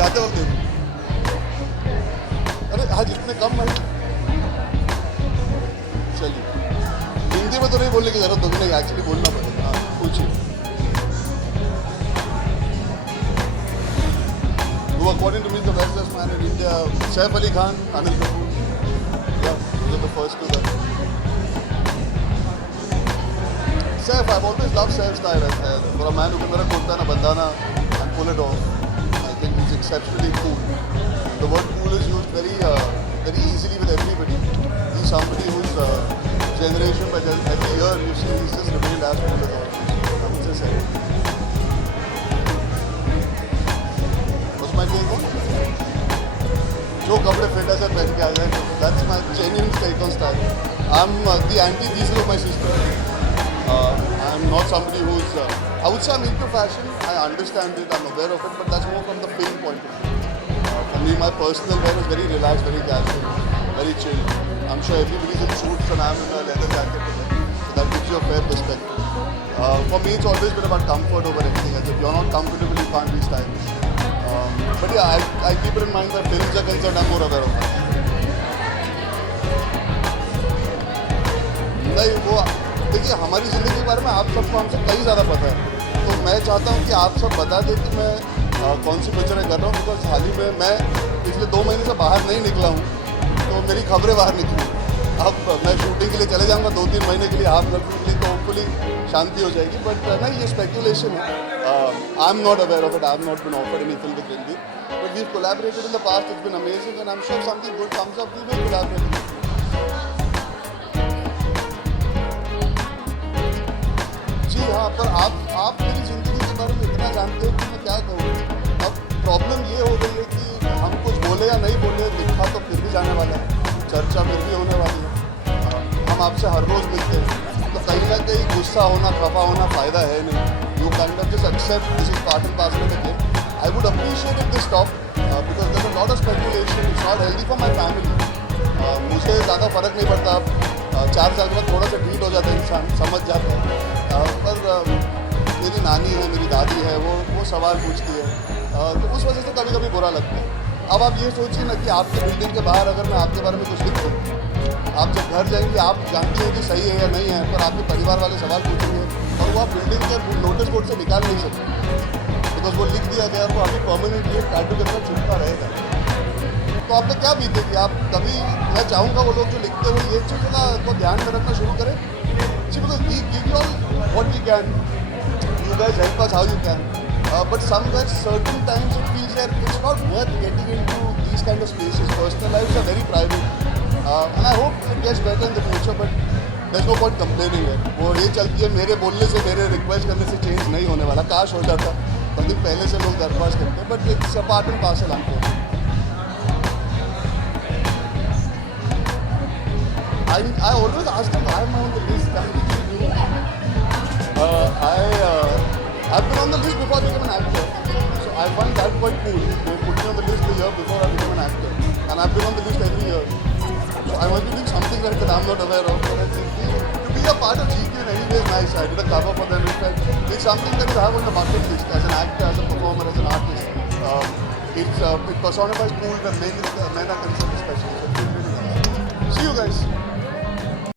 जाते वक्त देखो। अरे आज इतने कम भाई। चलिए हिंदी में तो नहीं बोलने की जरूरत होगी, नहीं एक्चुअली बोलना पड़ेगा। हाँ पूछिए। Who according to me the best man in India? Saif Ali Khan, Anil Kapoor. Yeah, those are the first two that. Saif, I've always loved Saif's style. For a man who can wear a kurta and a bandana and pull it off, I think he's exceptionally cool. The word cool is used very easily with everybody. He's somebody who's generation by every year you see he's just remained as cool as always. I would say Saif. What's my take on? जो कपड़े फिट है सर पहन के आ जाए, that's my genuine take on style. I'm the antithesis of my sister. I'm not somebody who's, I would say I'm into fashion, I understand it, I'm aware of it, but that's more from the film point of view. For me, my personal wear is very relaxed, very casual, very chill. I'm sure everybody's in suits and I'm in a leather jacket today, so that gives you a fair perspective. For me, it's always been about comfort over everything else. If you're not comfortable, you can't be stylish. But yeah, I keep it in mind that films are concerned, I'm more aware of that. नहीं वो देखिए हमारी ज़िंदगी के बारे में आप सबको हमसे कई ज़्यादा पता है, तो मैं चाहता हूँ कि आप सब बता दें कि मैं कौन सी पिक्चरें कर रहा हूँ, बिकॉज हाल ही में मैं पिछले 2 महीने से बाहर नहीं निकला हूँ, तो मेरी खबरें बाहर निकली। अब मैं शूटिंग के लिए चले जाऊँगा 2-3 महीने के लिए, हाफ गर्लफ्रेंड के लिए, तो होपफुली शांति हो जाएगी। बट नहीं, ये स्पेकुलेशन है। I am not aware of it, I have not been offered any film with Ranbir, but we collaborated in the past, it's been amazing and I am sure something good comes up, we will collaborate. जी हाँ, पर आप मेरी ज़िंदगी के बारे में इतना जानते हो कि मैं क्या कहूँ। अब प्रॉब्लम ये हो गई है कि हम कुछ बोले या नहीं बोले, लिखा तो फिर भी जाने वाला है, चर्चा फिर भी होने वाली है। हम आपसे हर रोज़ मिलते हैं, तो कहीं ना कहीं गुस्सा होना, खफा होना फ़ायदा है नहीं। You kind of just accept this is part and parcel of the game. I would appreciate it this stop because there is a lot of speculation, it's not healthy for my family. मुझे ज़्यादा फ़र्क नहीं पड़ता, अब 4 साल के बाद थोड़ा सा ढीठ हो जाता है इंसान, समझ जाता है। पर मेरी नानी है, मेरी दादी है, वो सवाल पूछती है, तो उस वजह से कभी कभी बुरा लगता है। अब आप ये सोचिए ना कि आपकी बिल्डिंग के बाहर अगर मैं आपके बारे में कुछ लिख दूँ, आप जब घर जाएंगे आप जानते हैं कि सही है या नहीं है, पर आपके परिवार वाले सवाल पूछेंगे और वो आप बिल्डिंग के नोटिस बोर्ड से निकाल नहीं सकते, बिकॉज वो लिख दिया गया, वो अभी परमानेंटली टैटू के साथ चिपका रहेगा। तो आप पे क्या बीतेगी? आप कभी, मैं चाहूँगा वो लोग जो लिखते हुए ये चीज़ों को ध्यान में रखना शुरू करें। Because we give you all what we can. You guys help us how you can. But somewhere, certain times it feels that it's not worth getting into these kind of spaces. Personal lives are very private. And I hope it gets better in the future, but there's no point complaining है। वो ये चलती है, मेरे बोलने से, मेरे रिक्वेस्ट करने से चेंज नहीं होने वाला। काश हो जाता, तो दिन पहले से लोग दरख्वास्त करते हैं, but it's a part and parcel हमको। I always ask them why am I on the list. I've been on the list before I became an actor, so I find that quite cool. They put me on the list the year before I became an actor, and I've been on the list every year. So I must be doing something right that I'm not aware of. But I think to be a part of GQ in any way is nice. I did a cover for them. It's something that you have on the bucket list as an actor, as a performer, as an artist. It personifies cool. The men are considered special. So it's really nice. See you guys.